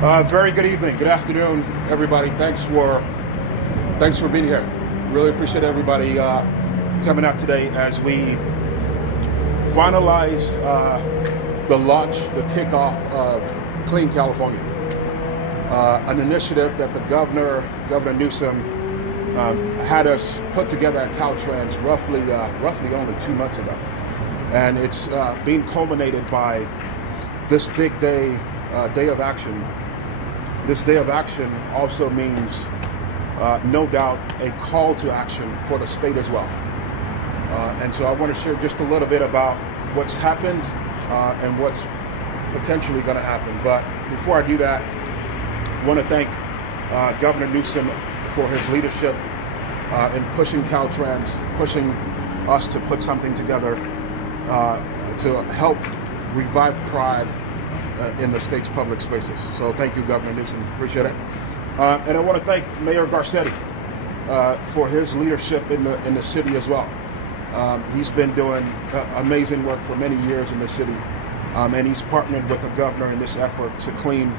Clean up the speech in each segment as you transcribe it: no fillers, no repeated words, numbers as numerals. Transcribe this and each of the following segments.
Very good evening, good afternoon, everybody. Thanks for being here. Really appreciate everybody coming out today as we finalize the launch, the kickoff of Clean California, an initiative that the Governor Newsom, had us put together at Caltrans roughly only 2 months ago, and it's being culminated by this big day of action. This day of action also means, no doubt, a call to action for the state as well. And so I want to share just a little bit about what's happened and what's potentially going to happen. But before I do that, I want to thank Governor Newsom for his leadership in pushing Caltrans, pushing us to put something together to help revive pride in the state's public spaces. So thank you, Governor Newsom, appreciate it. And I want to thank Mayor Garcetti for his leadership in the city as well. He's been doing amazing work for many years in the city, and he's partnered with the governor in this effort to clean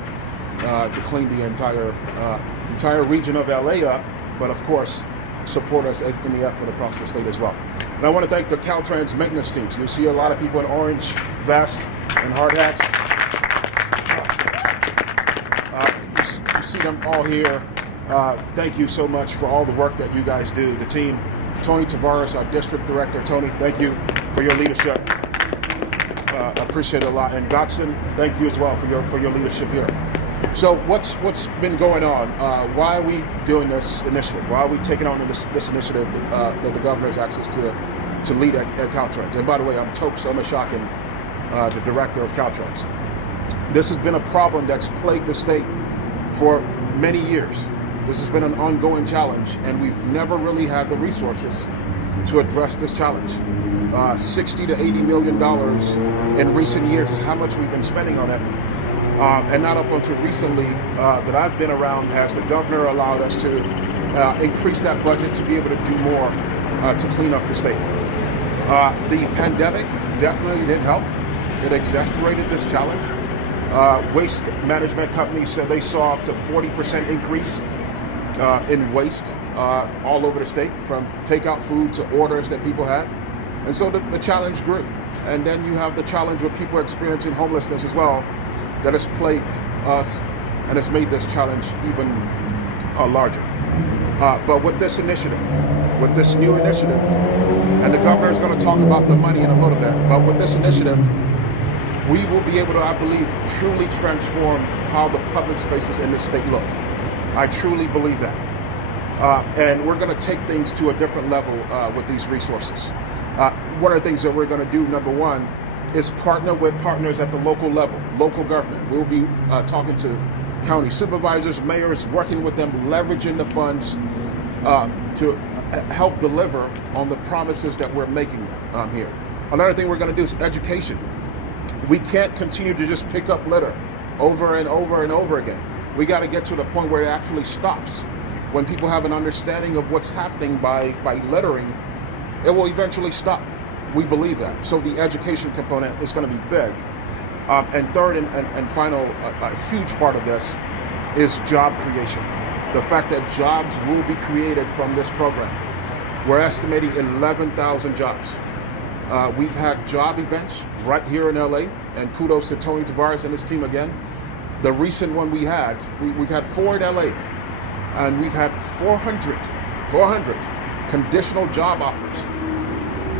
the entire region of LA up, but of course support us in the effort across the state as well. And I want to thank the Caltrans maintenance teams. You'll see a lot of people in orange vests and hard hats. You see them all here. Thank you so much for all the work that you guys do. The team, Tony Tavares, our district director. Tony, thank you for your leadership. Appreciate it a lot. And Godson, thank you as well for your leadership here. So what's been going on? Why are we doing this initiative? Why are we taking on this initiative that the governor has asked us to lead at Caltrans? And by the way, I'm Toks, Omishakin, the director of Caltrans. This has been a problem that's plagued the state for many years. This has been an ongoing challenge, and we've never really had the resources to address this challenge. $60 to $80 million in recent years is how much we've been spending on it. And not up until recently that I've been around has the governor allowed us to increase that budget to be able to do more to clean up the state. The pandemic definitely didn't help. It exacerbated this challenge. Waste management companies said they saw up to 40% increase in waste all over the state, from takeout food to orders that people had. And so the challenge grew. And then you have the challenge with people experiencing homelessness as well, that has plagued us and has made this challenge even larger. But with this initiative, with this new initiative, and the governor is going to talk about the money in a little bit, but with this initiative, we will be able to, I believe, truly transform how the public spaces in this state look. I truly believe that. And we're going to take things to a different level with these resources. One of the things that we're going to do, number one, is partner with partners at the local level, local government. We'll be talking to county supervisors, mayors, working with them, leveraging the funds to help deliver on the promises that we're making here. Another thing we're going to do is education. We can't continue to just pick up litter over and over and over again. We got to get to the point where it actually stops. When people have an understanding of what's happening by littering, it will eventually stop. We believe that. So the education component is going to be big. And third and final, a huge part of this is job creation. The fact that jobs will be created from this program. We're estimating 11,000 jobs. We've had job events right here in LA, and kudos to Tony Tavares and his team again. The recent one we've had 4 in LA, and we've had 400 conditional job offers.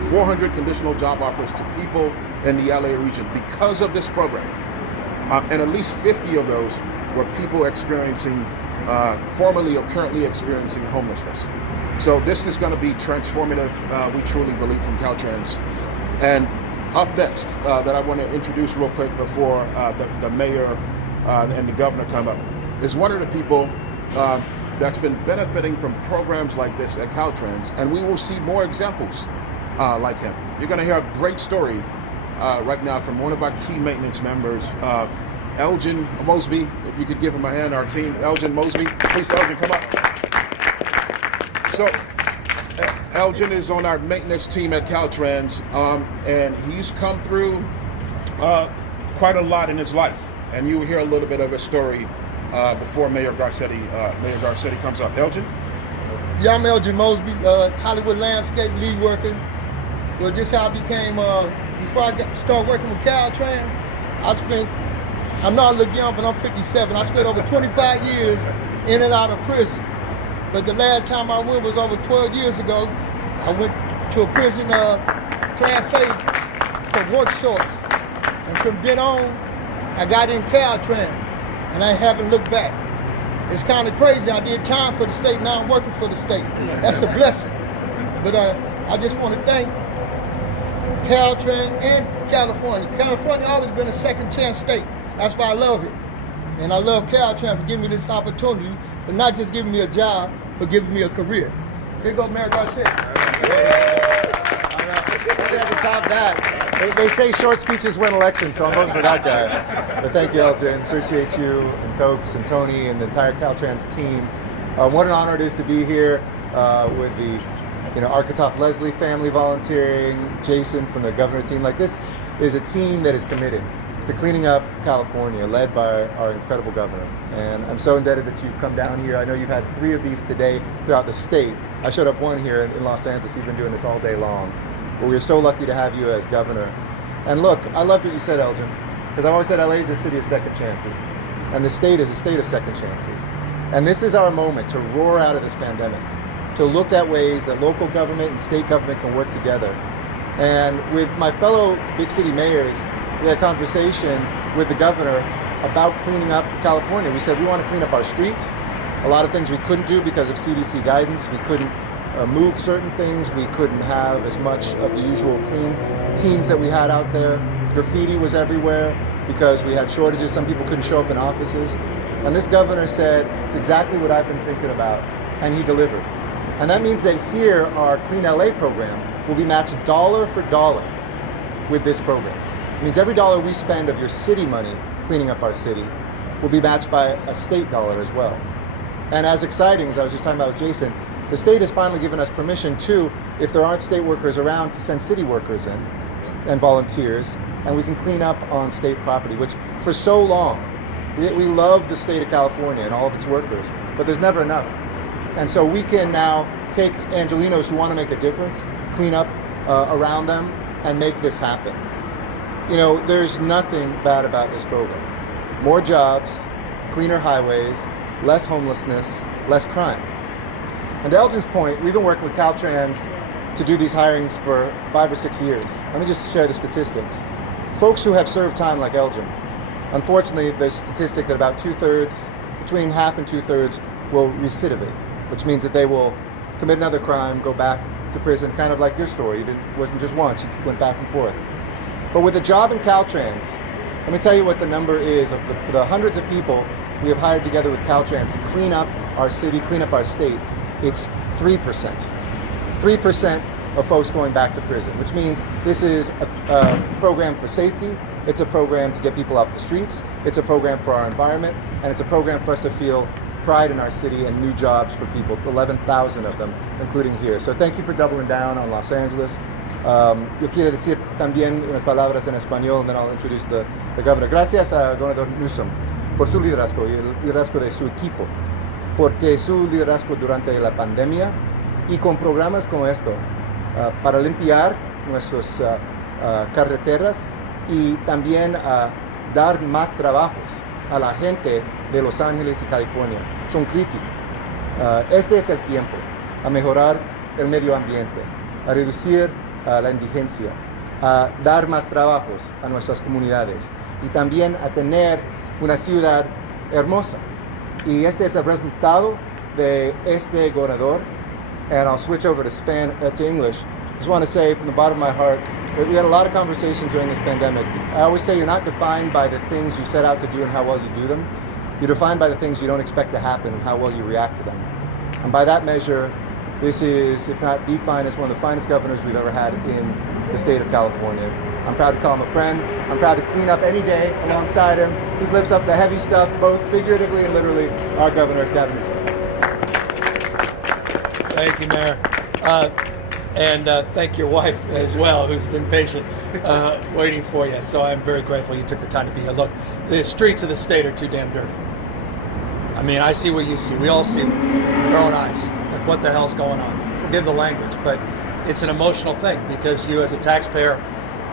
400 conditional job offers to people in the LA region because of this program. And at least 50 of those were people experiencing, formerly or currently experiencing homelessness. So this is going to be transformative, we truly believe, from Caltrans. And up next, that I want to introduce real quick before the mayor and the governor come up, is one of the people that's been benefiting from programs like this at Caltrans, and we will see more examples like him. You're going to hear a great story right now from one of our key maintenance members, Elgin Mosby. If you could give him a hand, our team, Elgin Mosby. Please, Elgin, come up. So, Elgin is on our maintenance team at Caltrans, and he's come through quite a lot in his life. And you will hear a little bit of his story before Mayor Garcetti comes up. Elgin? Yeah, I'm Elgin Mosby, Hollywood landscape lead worker. Well, just how I became, before I started working with Caltrans, I'm not a little young, but I'm 57. I spent over 25 years in and out of prison. But the last time I went was over 12 years ago. I went to a prison, Class A, for work short. And from then on, I got in Caltrans, and I haven't looked back. It's kind of crazy. I did time for the state, now I'm working for the state. That's a blessing. But I just want to thank Caltrans and California. California always been a second chance state. That's why I love it. And I love Caltrans for giving me this opportunity, but not just giving me a job, for giving me a career. Here goes Mayor Garcetti. At the top of that, they say short speeches win elections, so I'm voting for that guy. But thank you, Elgin. Appreciate you and Toks and Tony and the entire Caltrans team. What an honor it is to be here with the Arkatoff Leslie family volunteering, Jason from the governor's team. Like, this is a team that is committed to cleaning up California, led by our incredible governor. And I'm so indebted that you've come down here. I know you've had 3 of these today throughout the state. I showed up one here in Los Angeles. You've been doing this all day long. But we're so lucky to have you as governor. And look, I loved what you said, Elgin, because I've always said LA is a city of second chances. And the state is a state of second chances. And this is our moment to roar out of this pandemic, to look at ways that local government and state government can work together. And with my fellow big city mayors, we had a conversation with the governor about cleaning up California. We said we want to clean up our streets. A lot of things we couldn't do because of CDC guidance. We couldn't move certain things. We couldn't have as much of the usual clean teams that we had out there. Graffiti was everywhere because we had shortages. Some people couldn't show up in offices. And this governor said, it's exactly what I've been thinking about, and he delivered. And that means that here, our Clean LA program will be matched dollar for dollar with this program. It means every dollar we spend of your city money cleaning up our city will be matched by a state dollar as well. And as exciting as I was just talking about with Jason, the state has finally given us permission to, if there aren't state workers around, to send city workers in and volunteers, and we can clean up on state property, which for so long, we love the state of California and all of its workers, but there's never enough. And so we can now take Angelinos who want to make a difference, clean up around them, and make this happen. There's nothing bad about this program. More jobs, cleaner highways, less homelessness, less crime. And to Elgin's point, we've been working with Caltrans to do these hirings for 5 or 6 years. Let me just share the statistics. Folks who have served time like Elgin, unfortunately, there's a statistic that about 2/3, between half and 2/3, will recidivate, which means that they will commit another crime, go back to prison, kind of like your story. It wasn't just once, you went back and forth. But with a job in Caltrans, let me tell you what the number is of the hundreds of people we have hired together with Caltrans to clean up our city, clean up our state. It's 3%. 3% of folks going back to prison, which means this is a program for safety, it's a program to get people off the streets, it's a program for our environment, and it's a program for us to feel pride in our city and new jobs for people, 11,000 of them, including here. So thank you for doubling down on Los Angeles. Yo quiero decir también unas palabras en español, and then I'll introduce the governor. Gracias a Gobernador Newsom por su liderazgo y el liderazgo de su equipo, porque su liderazgo durante la pandemia y con programas como esto para limpiar nuestras carreteras y también dar más trabajos a la gente de Los Ángeles y California son críticos. Este es el tiempo a mejorar el medio ambiente, a reducir la indigencia, a dar más trabajos a nuestras comunidades y también a tener una ciudad hermosa. Y este es el resultado de este gobernador. And I'll switch over to English. I just want to say from the bottom of my heart, we had a lot of conversations during this pandemic. I always say you're not defined by the things you set out to do and how well you do them. You're defined by the things you don't expect to happen and how well you react to them. And by that measure, this is, if not the finest, one of the finest governors we've ever had in the state of California. I'm proud to call him a friend. I'm proud to clean up any day alongside him. He lifts up the heavy stuff, both figuratively and literally. Our governor, Gavin Newsom. Thank you, Mayor. And thank your wife as well, who's been patient waiting for you. So I'm very grateful you took the time to be here. Look, the streets of the state are too damn dirty. I mean, I see what you see. We all see with our own eyes. Like, what the hell's going on? Forgive the language, but it's an emotional thing because you as a taxpayer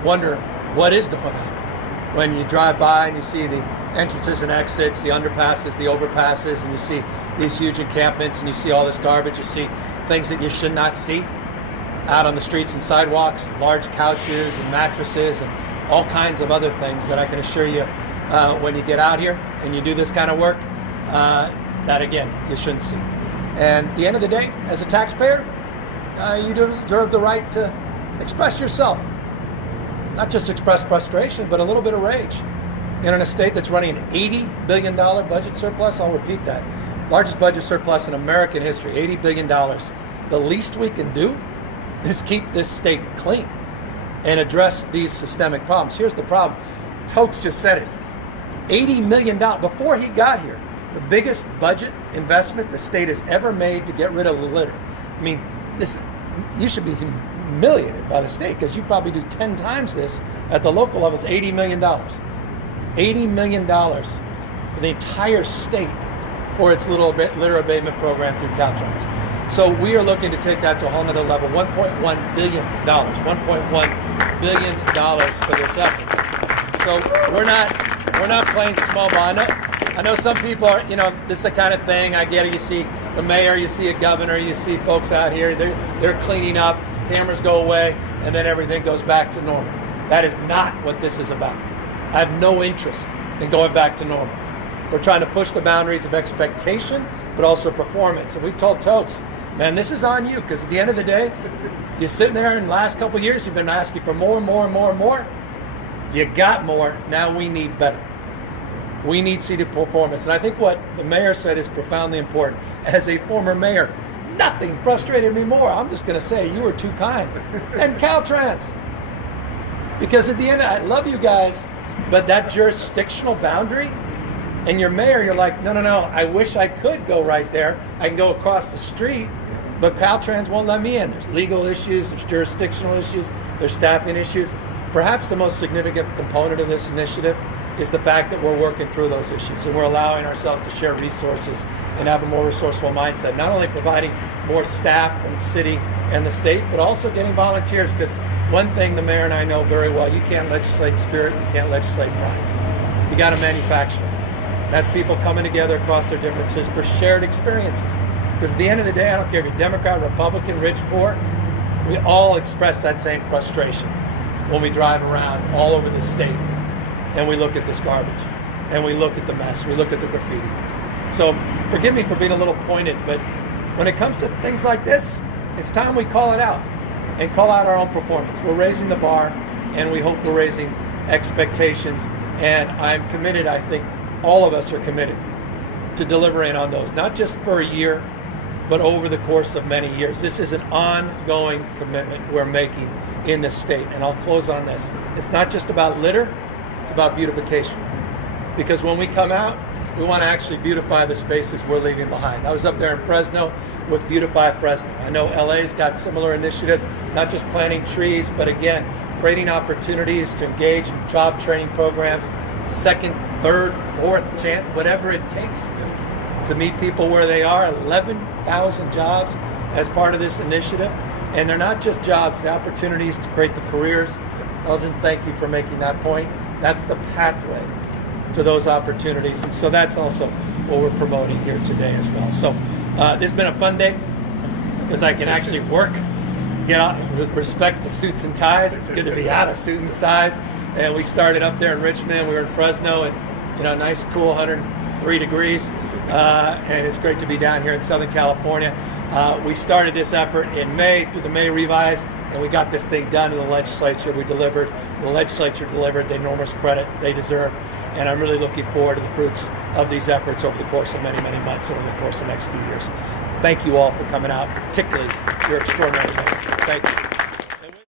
wonder what is going on. When you drive by and you see the entrances and exits, the underpasses, the overpasses, and you see these huge encampments and you see all this garbage, you see things that you should not see out on the streets and sidewalks, large couches and mattresses and all kinds of other things that I can assure you when you get out here and you do this kind of work, that again, you shouldn't see. And at the end of the day, as a taxpayer, you deserve the right to express yourself. Not just express frustration, but a little bit of rage. In a state that's running an $80 billion budget surplus, I'll repeat that. Largest budget surplus in American history, $80 billion. The least we can do is keep this state clean and address these systemic problems. Here's the problem. Toks just said it. $80 million. Before he got here, the biggest budget investment the state has ever made to get rid of the litter. I mean, you should be humiliated by the state because you probably do 10 times this at the local level. Is $80 million. $80 million for the entire state for its little litter abatement program through Caltrans. So we are looking to take that to a whole nother level. $1.1 billion. $1.1 billion for this effort. So we're not playing small ball. I know some people are, this is the kind of thing, I get it. You see the mayor, you see a governor, you see folks out here, they're cleaning up, cameras go away, and then everything goes back to normal. That is not what this is about. I have no interest in going back to normal. We're trying to push the boundaries of expectation, but also performance. And we've told Toks, man, this is on you, because at the end of the day, you're sitting there in the last couple of years, you've been asking for more and more and more and more. You got more, now we need better. We need seated performance. And I think what the mayor said is profoundly important. As a former mayor, nothing frustrated me more. I'm just going to say you were too kind. And Caltrans. Because at the end, I love you guys, but that jurisdictional boundary, and your mayor, you're like, no, I wish I could go right there. I can go across the street, but Caltrans won't let me in. There's legal issues, there's jurisdictional issues, there's staffing issues. Perhaps the most significant component of this initiative is the fact that we're working through those issues and we're allowing ourselves to share resources and have a more resourceful mindset, not only providing more staff from the city and the state, but also getting volunteers, because one thing the mayor and I know very well, you can't legislate spirit, you can't legislate pride. You got to manufacture it. That's people coming together across their differences for shared experiences. Because at the end of the day, I don't care if you're Democrat, Republican, rich, poor, we all express that same frustration when we drive around all over the state and we look at this garbage and we look at the mess, we look at the graffiti. So forgive me for being a little pointed, but when it comes to things like this, it's time we call it out and call out our own performance. We're raising the bar and we hope we're raising expectations, and I'm committed, I think all of us are committed to delivering on those, not just for a year, but over the course of many years. This is an ongoing commitment we're making in this state. And I'll close on this. It's not just about litter, it's about beautification. Because when we come out, we want to actually beautify the spaces we're leaving behind. I was up there in Fresno with Beautify Fresno. I know LA's got similar initiatives, not just planting trees, but again, creating opportunities to engage in job training programs, second, third, fourth chance, whatever it takes to meet people where they are. 11,000 jobs as part of this initiative. And they're not just jobs, the opportunities to create the careers. Elgin, thank you for making that point. That's the pathway to those opportunities. And so that's also what we're promoting here today as well. So this has been a fun day because I can actually work, get out with respect to suits and ties. It's good to be out of suit and ties. And we started up there in Richmond. We were in Fresno, and nice, cool 103 degrees. And it's great to be down here in Southern California. We started this effort in May through the May Revise, and we got this thing done in the legislature. We delivered. The legislature delivered the enormous credit they deserve. And I'm really looking forward to the fruits of these efforts over the course of many, many months, over the course of the next few years. Thank you all for coming out, particularly your extraordinary mayor. Thank you.